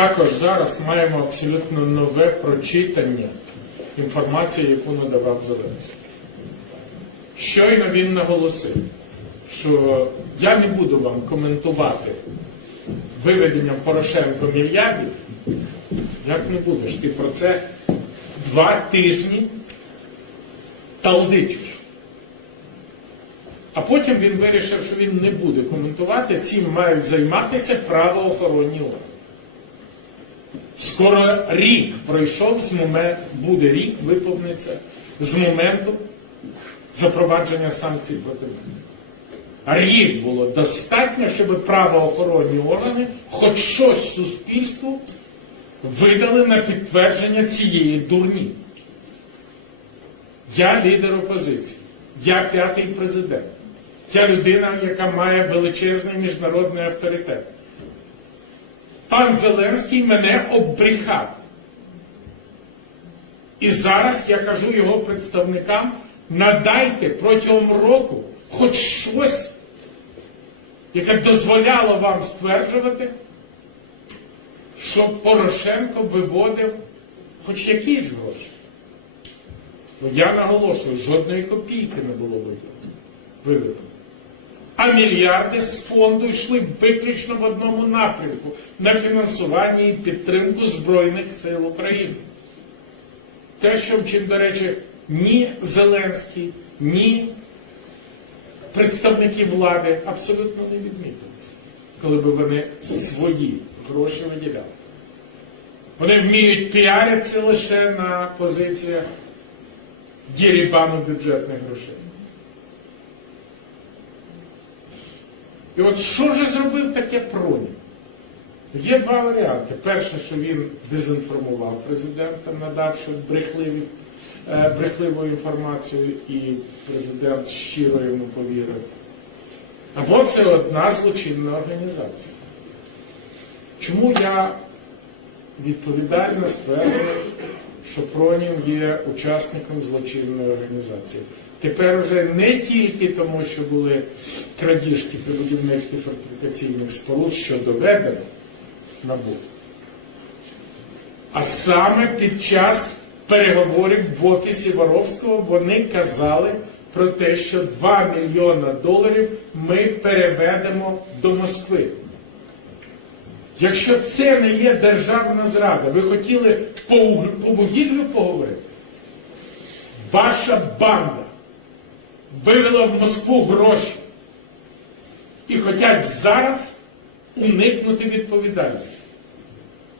Також зараз маємо абсолютно нове прочитання інформації, яку надавав Зеленський. Щойно він наголосив, що я не буду вам коментувати виведення Порошенко мільярдів. Як не будеш? Ти про це два тижні талдичиш. А потім він вирішив, що він не буде коментувати, цим мають займатися правоохоронні органи. Скоро рік пройшов з моменту, буде рік, виповниться з моменту запровадження санкцій проти мене. Рік було достатньо, щоб правоохоронні органи хоч щось суспільству видали на підтвердження цієї дурні. Я лідер опозиції, я п'ятий президент, я людина, яка має величезний міжнародний авторитет. Пан Зеленський мене оббрехав. І зараз я кажу його представникам: надайте протягом року хоч щось, яке дозволяло вам стверджувати, що Порошенко виводив хоч якісь гроші. Ну, я наголошую, жодної копійки не було виведено. А мільярди з фонду йшли виключно в одному напрямку на фінансування і підтримку Збройних сил України. Те, що чим, до речі, ні Зеленський, ні представники влади абсолютно не відмітилися, коли б вони свої гроші виділяли. Вони вміють піаритися лише на позиціях дірібану бюджетних грошей. І от що ж зробив таке Пронін? Є два варіанти. Перше, що він дезінформував президента, надавши брехливі, е, брехливу інформацію, і президент щиро йому повірив. Або це одна злочинна організація. Чому я відповідально стверджую, що Пронін є учасником злочинної організації? Тепер уже не тільки тому, що були крадіжки при будівництві фортифікаційних споруд, що доведено набув, а саме під час переговорів в офісі Воровського вони казали про те, що 2 мільйона доларів ми переведемо до Москви. Якщо це не є державна зрада, ви хотіли по, уг- по вугіллю поговорити? Ваша банда вивела в Москву гроші і хочуть зараз уникнути відповідальності.